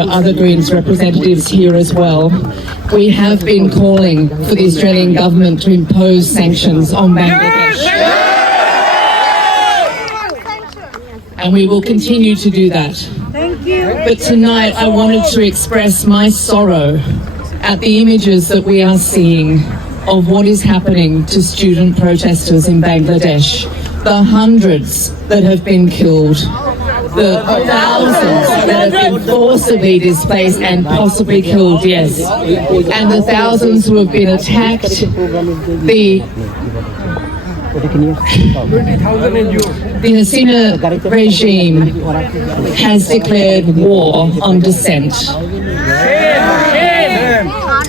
Other Greens representatives here as well. We have been calling for the Australian government to impose sanctions on Bangladesh. And we will continue to do that. Thank you. But tonight I wanted to express my sorrow at the images that we are seeing of what is happening to student protesters in Bangladesh. The hundreds that have been killed, the thousands that have been forcibly displaced and possibly killed, yes, and the thousands who have been attacked. The Hasina regime has declared war on dissent.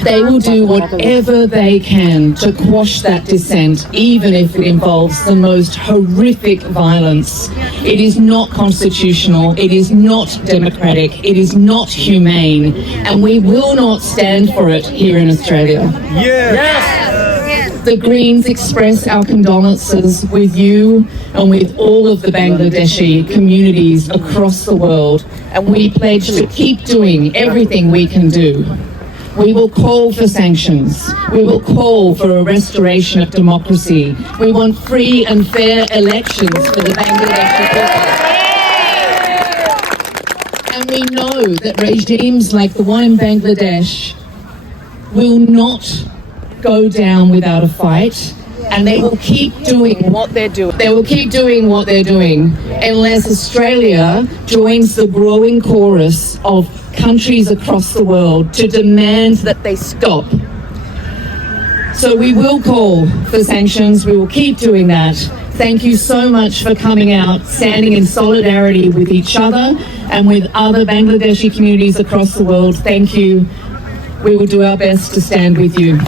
They will do whatever they can to quash that dissent, even if it involves the most horrific violence. It is not constitutional, it is not democratic, it is not humane, and we will not stand for it here in Australia. The Greens express our condolences with you and with all of the Bangladeshi communities across the world, and we pledge to keep doing everything we can do. We will call for sanctions. We will call for a restoration of democracy. We want free and fair elections for the Bangladeshi people. And we know that regimes like the one in Bangladesh will not go down without a fight, and they will keep doing what they're doing. They will keep doing what they're doing unless Australia joins the growing chorus of countries across the world to demand that they stop. So we will call for sanctions. We will keep doing that. Thank you so much for coming out, standing in solidarity with each other and with other Bangladeshi communities across the world. Thank you. We will do our best to stand with you.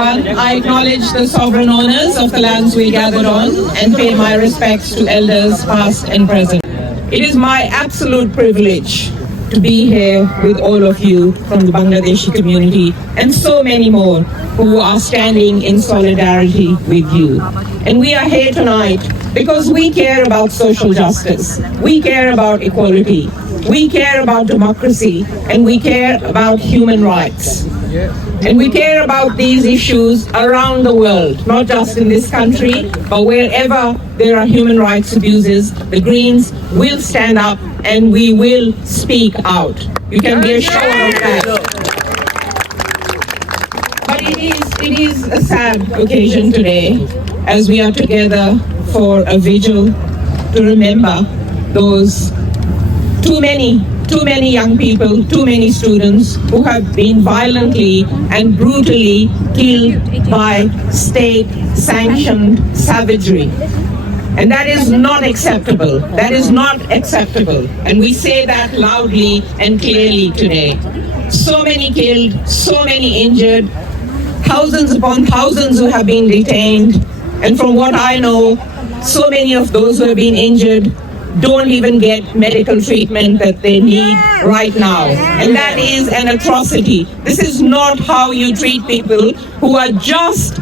I acknowledge the sovereign honors of the lands we gathered on and pay my respects to elders past and present. It is my absolute privilege to be here with all of you from the Bangladeshi community and so many more who are standing in solidarity with you. And we are here tonight because we care about social justice, we care about equality, we care about democracy, and we care about human rights. And we care about these issues around the world, not just in this country, but wherever there are human rights abuses, the Greens will stand up and we will speak out. You can be assured of that. But it is a sad occasion today as we are together for a vigil to remember those too many young people, too many students who have been violently and brutally killed by state-sanctioned savagery. And that is not acceptable. That is not acceptable. And we say that loudly and clearly today. So many killed, so many injured, thousands upon thousands who have been detained. And from what I know, so many of those who have been injured don't even get medical treatment that they need right now. And that is an atrocity. This is not how you treat people who are just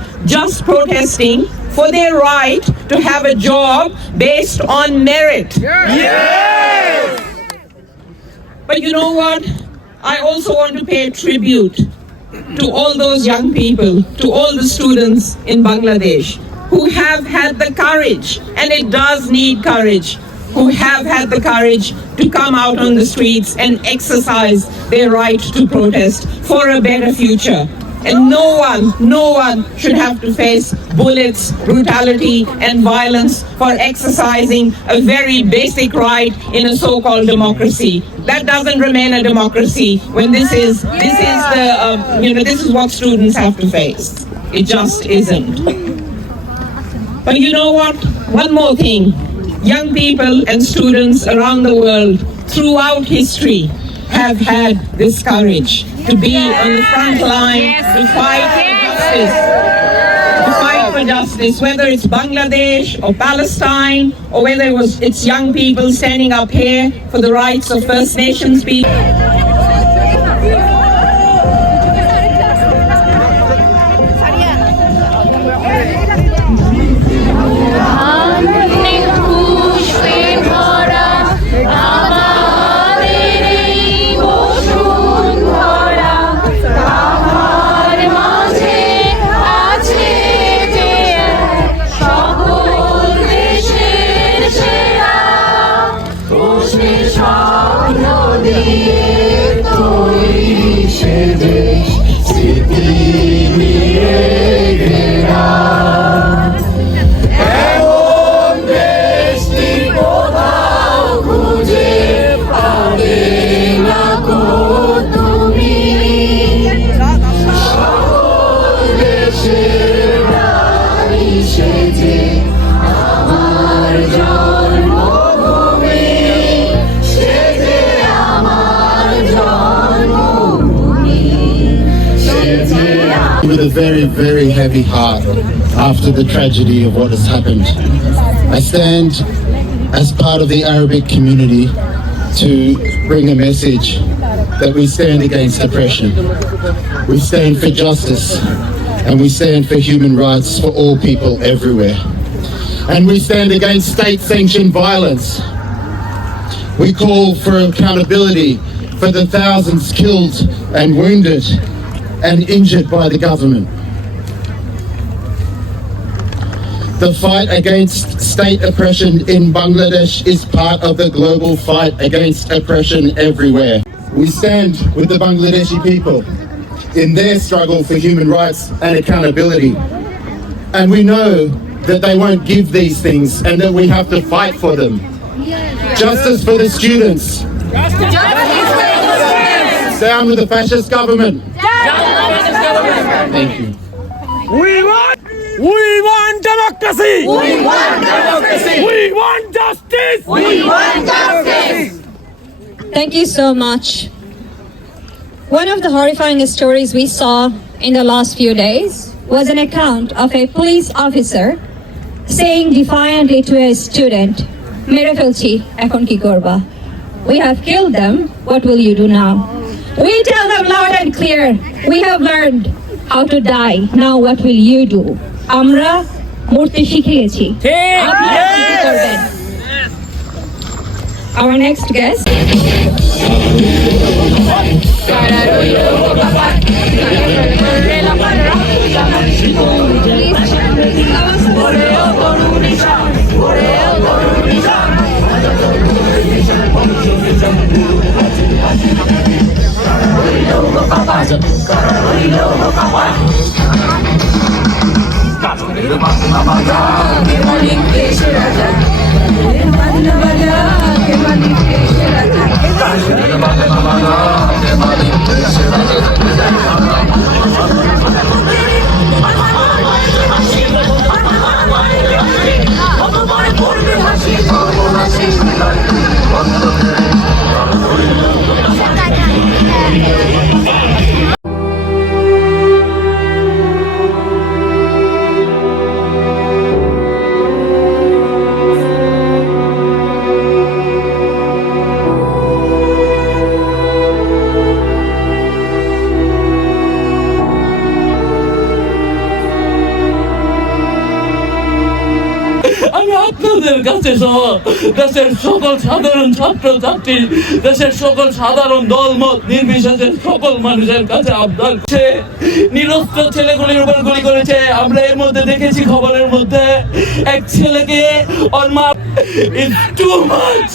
protesting for their right to have a job based on merit. Yes! But you know what? I also want to pay tribute to all those young people, to all the students in Bangladesh who have had the courage, and it does need courage, who have had the courage to come out on the streets and exercise their right to protest for a better future. And no one should have to face bullets, brutality, and violence for exercising a very basic right in a so-called democracy. That doesn't remain a democracy when this is what students have to face. It just isn't. But you know what? One more thing. Young people and students around the world throughout history have had this courage to be on the front line to fight for justice, whether it's Bangladesh or Palestine, or whether it's young people standing up here for the rights of First Nations people. With a very, very heavy heart after the tragedy of what has happened. I stand as part of the Arabic community to bring a message that we stand against oppression. We stand for justice and we stand for human rights for all people everywhere. And we stand against state-sanctioned violence. We call for accountability for the thousands killed and wounded and injured by the government. The fight against state oppression in Bangladesh is part of the global fight against oppression everywhere. We stand with the Bangladeshi people in their struggle for human rights and accountability. And we know that they won't give these things and that we have to fight for them. Justice for the students. Down with the fascist government. Thank you. We want democracy. We want democracy. We want justice. We want justice. Thank you so much. One of the horrifying stories we saw in the last few days was an account of a police officer saying defiantly to a student, "Mere felchi, ekhon ki korba? We have killed them. What will you do now?" We tell them loud and clear, we have learned how to die. Now what will you do? Amra মরতে শিখিয়েছি। আপনারা কি করবেন? Our next guest. আমি আপনাদের কাছে সহ দেশের সকল সাধারণ ছাত্র ছাত্রী, দেশের সকল সাধারণ দলমত নির্বিশেষে সকল মানুষের কাছে আবদার করছে, নিরস্ত্র ছেলেগুলির উপর গুলি করেছে। আমরা এর মধ্যে দেখেছি খবরের মধ্যে এক ছেলেকে ওর মা, It's too much,